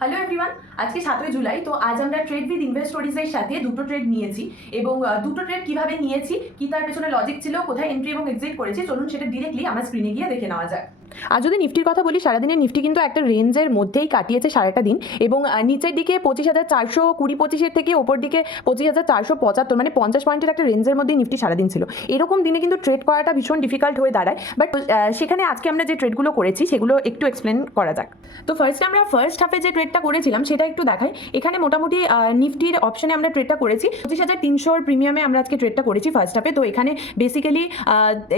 Hello everyone, আজকে 7ই জুলাই। তো আজ আমরা ট্রেড উইথ ইনভেস্ট স্টোরিজের সাথে দুটো ট্রেড নিয়েছি এবং দুটো ট্রেড কিভাবে নিয়েছি, কি তার পেছনে লজিক ছিল, কোথায় এন্ট্রি এবং এক্সিট করেছি, চলুন সেটা ডিরেক্টলি আমার স্ক্রিনে গিয়ে দেখে নেওয়া যাক। আর যদি নিফটির কথা বলি, সারাদিনের নিফটি কিন্তু একটা রেঞ্জের মধ্যেই কাটিয়েছে সারাটা দিন এবং নিচের দিকে 25,420 থেকে ওপর দিকে 25,475, মানে 50 পয়েন্টের একটা রেঞ্জের মধ্যেই নিফটি সারাদিন ছিল। এরকম দিনে কিন্তু ট্রেড করাটা ভীষণ ডিফিকাল্ট হয়ে দাঁড়ায়, বাট সেখানে আজকে আমরা যে ট্রেডগুলো করেছি সেগুলো একটু এক্সপ্লেন করা যাক। তো আমরা ফার্স্ট হাফে যে ট্রেডটা করেছিলাম সেটা একটু দেখাই। এখানে মোটামুটি নিফটির অপশনে আমরা ট্রেডটা করেছি 25,300 প্রিমিয়ামে আমরা আজকে ট্রেডটা করেছি ফার্স্ট হাফে। তো এখানে বেসিক্যালি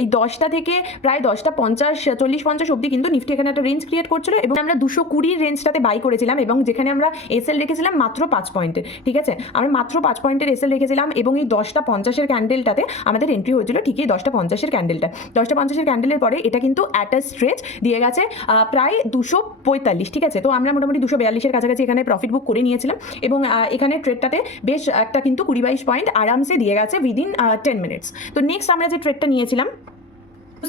এই 10টা থেকে প্রায় 10:50 40-50 অব্দি কিন্তু নিফটি এখানে একটা রেঞ্জ ক্রিয়েট করছিল এবং আমরা 220 রেঞ্জটাতে বাই করেছিলাম এবং যেখানে আমরা এসএল রেখেছিলাম মাত্র 5 পয়েন্টের। ঠিক আছে, আমরা মাত্র 5 পয়েন্টের এসএল রেখেছিলাম এবং এই 10:50 ক্যান্ডেলটাতে আমাদের এন্ট্রি হয়েছিল ঠিকই 10:50 ক্যান্ডেলটা। 10:50 ক্যান্ডেলের পরে এটা কিন্তু অ্যাট আ স্ট্রেচ দিয়ে গেছে প্রায় 245। ঠিক আছে, তো আমরা মোটামুটি 242-এর কাছাকাছি এখানে প্রফিট বুক করে নিয়েছিলাম এবং এখানে ট্রেডটাতে বেশ একটা কিন্তু 20-22 পয়েন্ট আরামসে দিয়ে গেছে উইদিন 10 মিনিটস। তো নেক্সট আমরা যে ট্রেডটা নিয়েছিলাম,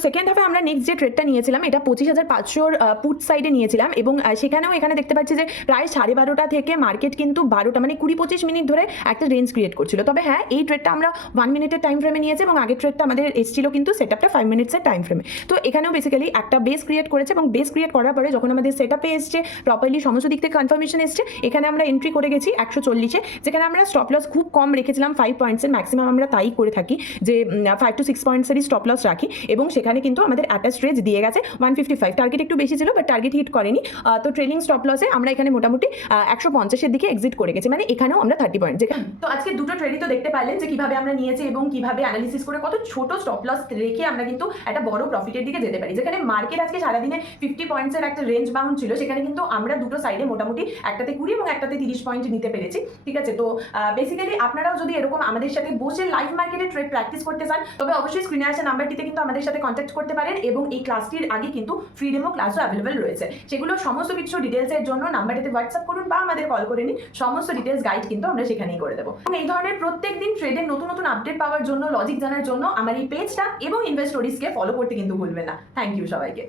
সেকেন্ড হাফে আমরা নেক্সট যে ট্রেডটা নিয়েছিলাম এটা 25,500 পুট সাইডে নিয়েছিলাম এবং সেখানেও এখানে দেখতে পাচ্ছি যে প্রায় 12:30 থেকে মার্কেট কিন্তু 12টা মানে 20-25 মিনিট ধরে একটা রেঞ্জ ক্রিয়েট করছিল। তবে হ্যাঁ, এই ট্রেডটা আমরা 1 মিনিটের টাইম ফ্রেমে নিয়েছি এবং আগের ট্রেডটা আমাদের এসেছিল কিন্তু সেটআপটা 5 মিনিটসের টাইম ফ্রেমে। তো এখানেও বেসিক্যালি একটা বেস ক্রিয়েট করেছে এবং বেস ক্রিয়েট করার পরে যখন আমাদের সেটআপে এসছে, প্রপারলি সমস্ত দিক থেকে কনফার্মেশন এসছে, এখানে আমরা এন্ট্রি করে গেছি 140-এ, যেখানে আমরা স্টপ লস খুব কম রেখেছিলাম 5 পয়েন্টসের। ম্যাক্সিমাম আমরা তাই করে থাকি যে 5 to 6 পয়েন্টসেরই স্টপ লস রাখি এবং সেখানে কিন্তু আমাদের অ্যাটাচ রেঞ্জ দিয়ে গেছে 155। টার্গেট একটু বেশি ছিল বাট টার্গেট হিট করেনি। তো ট্রেলিং স্টপ লসে আমরা এখানে মোটামুটি 150-এর দিকে এক্সিট করে গেছি, মানে এখানেও আমরা 30 পয়েন্ট। তো আজকে দুটো ট্রেডই তো দেখতে পারলেন যে কিভাবে আমরা নিয়েছি এবং কিভাবে অ্যানালিসিস করে কত ছোট স্টপ লস রেখে আমরা কিন্তু একটা বড় প্রফিটের দিকে যেতে পারি। যেখানে মার্কেট আজকে সারাদিনে 50 পয়েন্টসের একটা রেঞ্জ বাউন্ড ছিল, সেখানে কিন্তু আমরা দুটো সাইডে মোটামুটি একটাতে 20 এবং একটাতে 30 পয়েন্ট নিতে পেরেছি। ঠিক আছে, তো বেসিক্যালি আপনারাও যদি এরকম আমাদের সাথে বসে লাইভ মার্কেটে ট্রেড প্র্যাকটিস করতে চান তবে অবশ্যই স্ক্রিনে আসা নাম্বারটিতে কিন্তু আমাদের সাথে কন্ট্যাক্ট করতে পারেন এবং এই ক্লাসটির আগে কিন্তু ফ্রি ডেমো ক্লাসও অ্যাভেলেবেল রয়েছে। সেগুলো সমস্ত কিছু ডিটেলসের জন্য নাম্বারটিতে হোয়াটসঅ্যাপ করুন বা আমাদের কল করে নিন, সমস্ত ডিটেলস গাইড কিন্তু আমরা সেখানেই করে দেবো। এবং এই ধরনের প্রত্যেক দিন ট্রেডের নতুন নতুন আপডেট পাওয়ার জন্য, লজিক জানার জন্য আমার এই পেজটা এবং ইনভেস্ট স্টোরিজকে ফলো করতে কিন্তু ভুলবেন না। থ্যাংক ইউ সবাইকে।